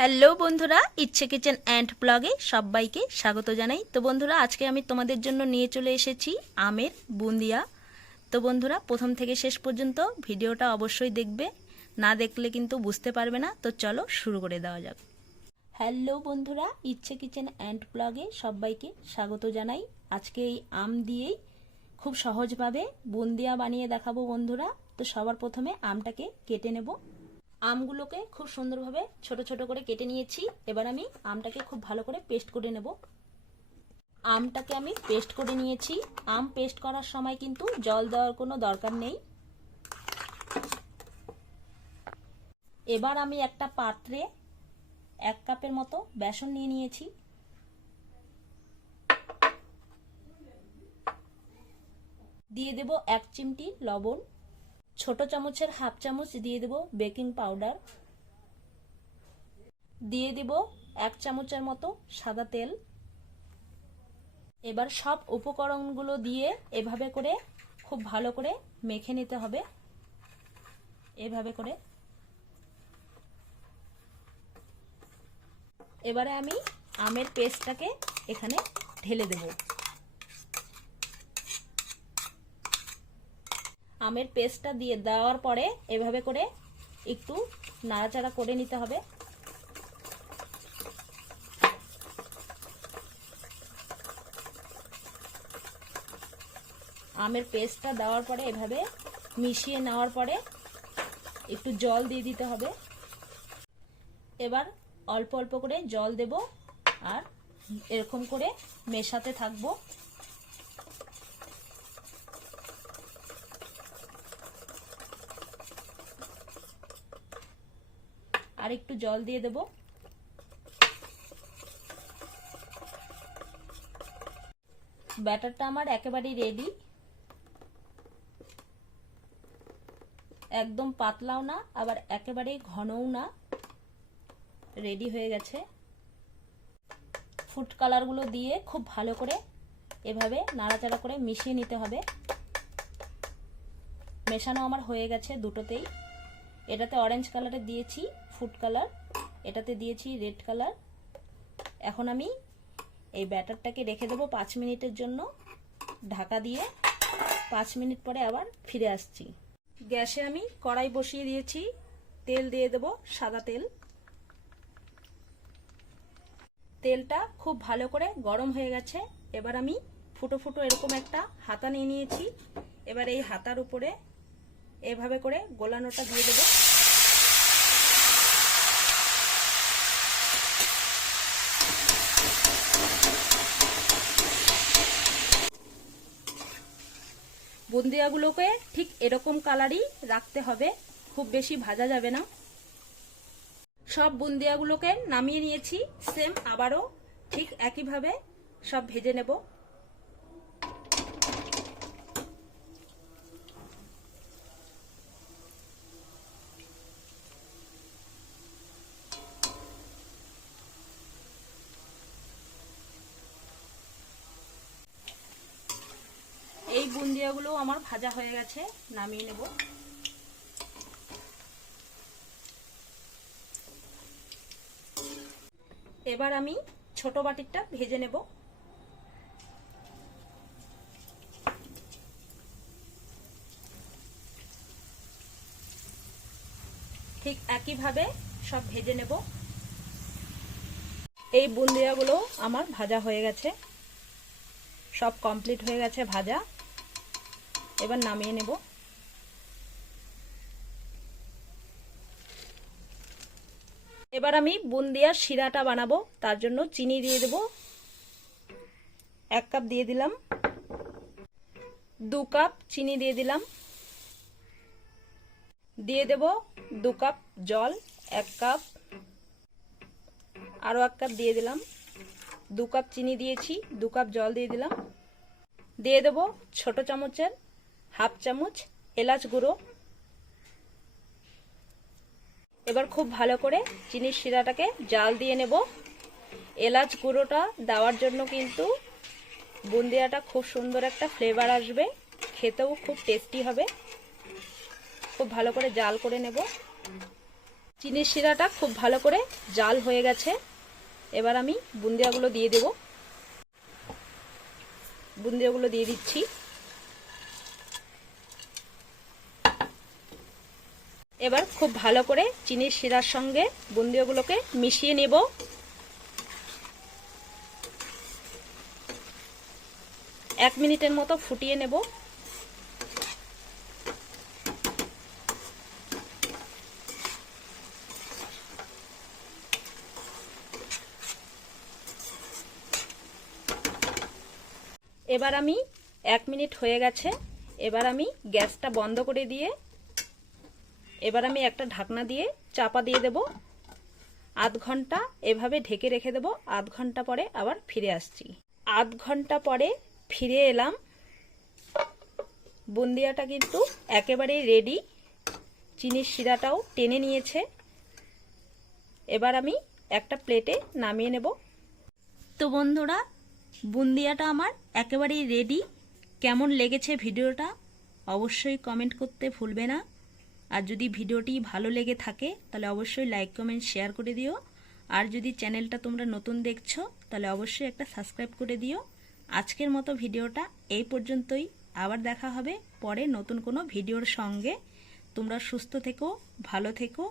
Hello বন্ধুরা, ইচ্ছে kitchen and ব্লগে সবাইকে স্বাগত জানাই। তো বন্ধুরা, আজকে আমি তোমাদের জন্য নিয়ে চলে এসেছি আমের বুন্দিয়া। তো বন্ধুরা, প্রথম থেকে শেষ পর্যন্ত ভিডিওটা অবশ্যই দেখবে। না দেখলে কিন্তু বুঝতে পারবে না। তো চলো শুরু করে দেওয়া যাক। হ্যালো বন্ধুরা, ইচ্ছে কিচেন অ্যান্ড ব্লগে সবাইকে স্বাগত জানাই। আজকে এই আম দিয়েই খুব সহজভাবে বুন্দিয়া বানিয়ে দেখাবো বন্ধুরা। তো সবার প্রথমে আমটাকে কেটে নেব। আমগুলোকে খুব সুন্দরভাবে ছোট ছোট করে কেটে নিয়েছি। এবার আমি আমটাকে খুব ভালো করে পেস্ট করে নেব। আমটাকে আমি পেস্ট করে নিয়েছি। আম পেস্ট করার সময় কিন্তু জল দেওয়ার কোনো দরকার নেই। এবার আমি একটা পাত্রে এক কাপের মতো বেসন নিয়ে নিয়েছি। দিয়ে দেব এক চিমটি লবণ। ছোট চামচের হাফ চামচ দিয়ে দেব বেকিং পাউডার। দিয়ে দেব এক চামচের মতো সাদা তেল। এবার সব উপকরণগুলো দিয়ে এভাবে করে খুব ভালো করে মেখে নিতে হবে। এভাবে করে। এবারে আমি আমের পেস্টটাকে এখানে ঢেলে দেবো। আমের পেস্টটা দিয়ে দেওয়ার পরে এভাবে করে একটু নাড়াচাড়া করে নিতে হবে। আমের পেস্টটা দেওয়ার পরে এভাবে মিশিয়ে নেওয়ার পরে একটু জল দিয়ে দিতে হবে। এবার অল্প অল্প করে জল দেব আর এরকম করে মেশাতে থাকব। আর একটু জল দিয়ে দেব। ব্যাটারটা আমার একেবারেই রেডি একদম পাতলাও না, আবার একেবারেই ঘনও না। রেডি হয়ে গেছে। ফুড কালারগুলো দিয়ে খুব ভালো করে এভাবে নাড়াচাড়া করে মিশিয়ে নিতে হবে। মেশানো আমার হয়ে গেছে দুটোতেই। এটাতে অরেঞ্জ কালারে দিয়েছি ফুড কালার এটাতে দিয়েছি রেড কালার এখন আমি এই ব্যাটারটাকে রেখে দেবো পাঁচ মিনিটের জন্য ঢাকা দিয়ে। পাঁচ মিনিট পরে আবার ফিরে আসছি। গ্যাসে আমি কড়াই বসিয়ে দিয়েছি। তেল দিয়ে দেব সাদা তেল। তেলটা খুব ভালো করে গরম হয়ে গেছে। এবার আমি ফুটো ফুটো এরকম একটা হাতা নিয়ে নিয়েছি। এবার এই হাতার উপরে এভাবে করে গোলানোটা দিয়ে দেবো। বুন্দিয়াগুলোকে ঠিক এরকম কালারই রাখতে হবে, খুব বেশি ভাজা যাবে না। সব বুন্দিয়াগুলোকে নামিয়ে নিয়েছি সেম আবারও ঠিক একইভাবে সব ভেজে নেব। এই আমার ভাজা হয়ে গেছে, নামিয়ে নেব। এবার আমি ছোট বাটিরটা ভেজে নেব। ঠিক একইভাবে সব ভেজে নেব। এই বুন্দিয়াগুলো আমার ভাজা হয়ে গেছে। সব কমপ্লিট হয়ে গেছে ভাজা। এবার নামিয়ে নেব। এবার আমি বুন্দিয়ার শিরাটা বানাবো, তার জন্য চিনি দিয়ে দেব। এক কাপ দিয়ে দিলাম। দু কাপ চিনি দিয়ে দিলাম। দিয়ে দেব দু কাপ জল, এক কাপ আরও এক কাপ দিয়ে দিলাম। দু কাপ চিনি দিয়েছি, দু কাপ জল দিয়ে দিলাম। দিয়ে দেবো ছোট চামচের হাফ চামচ এলাচ গুঁড়ো। এবার খুব ভালো করে চিনির শিরাটাকে জাল দিয়ে নেব। এলাচ গুঁড়োটা দেওয়ার জন্য কিন্তু বুন্দিয়াটা খুব সুন্দর একটা ফ্লেভার আসবে। খেতেও খুব টেস্টি হবে। খুব ভালো করে জাল করে নেব। চিনির শিরাটা খুব ভালো করে জাল হয়ে গেছে। এবার আমি বুন্দিয়াগুলো দিয়ে দেব। বুন্দিয়াগুলো দিয়ে দিচ্ছি। এবার খুব ভালো করে চিনির শিরার সঙ্গে বুন্দিয়াগুলোকে মিশিয়ে নেব। এক মিনিটের মতো ফুটিয়ে নেব। এবার আমি এক মিনিট হয়ে গেছে। এবার আমি গ্যাসটা বন্ধ করে দিয়ে এবার আমি একটা ঢাকনা দিয়ে চাপা দিয়ে দেব। আধ ঘণ্টা এভাবে ঢেকে রেখে দেব। আধ ঘণ্টা পরে আবার ফিরে আসছি। আধ ঘণ্টা পরে ফিরে এলাম। বুন্দিয়াটা কিন্তু একেবারেই রেডি চিনির শিরাটাও টেনে নিয়েছে। এবার আমি একটা প্লেটে নামিয়ে নেব। তো বন্ধুরা, বুন্দিয়াটা আমার একেবারেই রেডি কেমন লেগেছে ভিডিওটা অবশ্যই কমেন্ট করতে ভুলবে না। আর যদি ভিডিওটি ভালো লেগে থাকে, তাহলে অবশ্যই লাইক কমেন্ট শেয়ার করে দিও। আর যদি চ্যানেলটা তোমরা নতুন দেখছ, তাহলে অবশ্যই একটা সাবস্ক্রাইব করে দিও। আজকের মতো ভিডিওটা এই পর্যন্তই। আবার দেখা হবে পরে নতুন কোনো ভিডিওর সঙ্গে। তোমরা সুস্থ থেকো, ভালো থেকো।